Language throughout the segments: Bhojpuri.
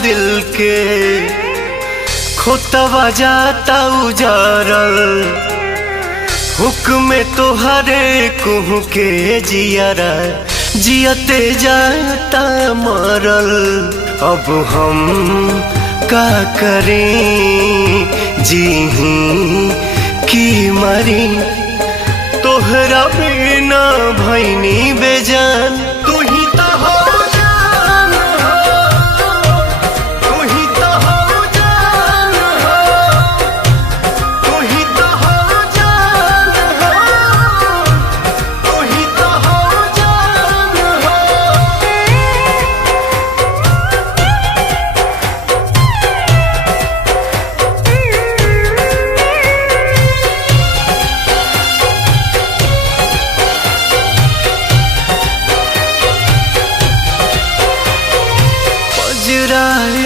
दिल के खोतवा जाता उजारल हुक्म तोहरे कुहू के जियारा जियते जाता मरल। अब हम का करें जी की मरी तोहरा बिना भैनी बेजान। तू ही तो हो जान हो, तू ही तो हो जान हो, तू ही तो हो जान हो, तू ही तो हो जान हो।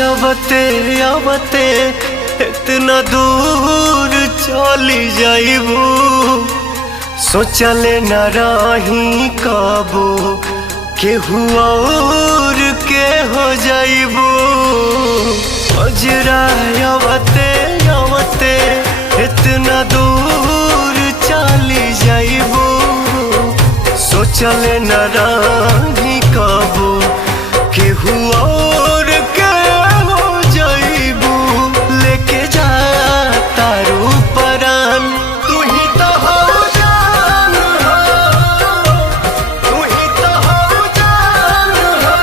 अबते अबते इतना दूर चली जाइबू सोचले न रही कबो केहू और के हो जाइबू। अजरा अबते अबते इतना दूर चली जाइबू सोचले न रही कबो केहू और के हो जाइबू। लेके जा तारू परान तू ही तो हो जान हो, तू ही तो हो जान हो,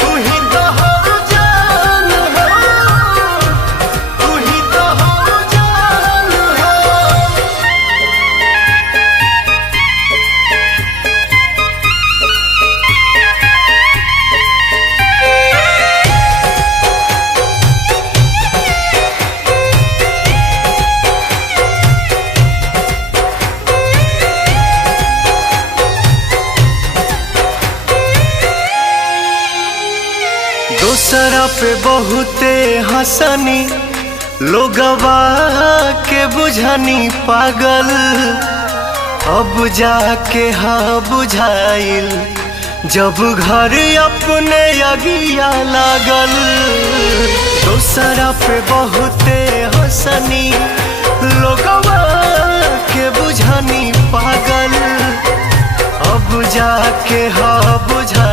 तू ही तो हो जान हो, तू ही तो हो जान हो। दूसरा पे बहुते हंसनी लोगवा के बुझनी पागल अब जाके हाँ बुझाइल जब घर अपने अगिया लागल। दूसरा पे बहुते हंसनी लोगवा के बुझनी पागल अब जाके हाँ बुझा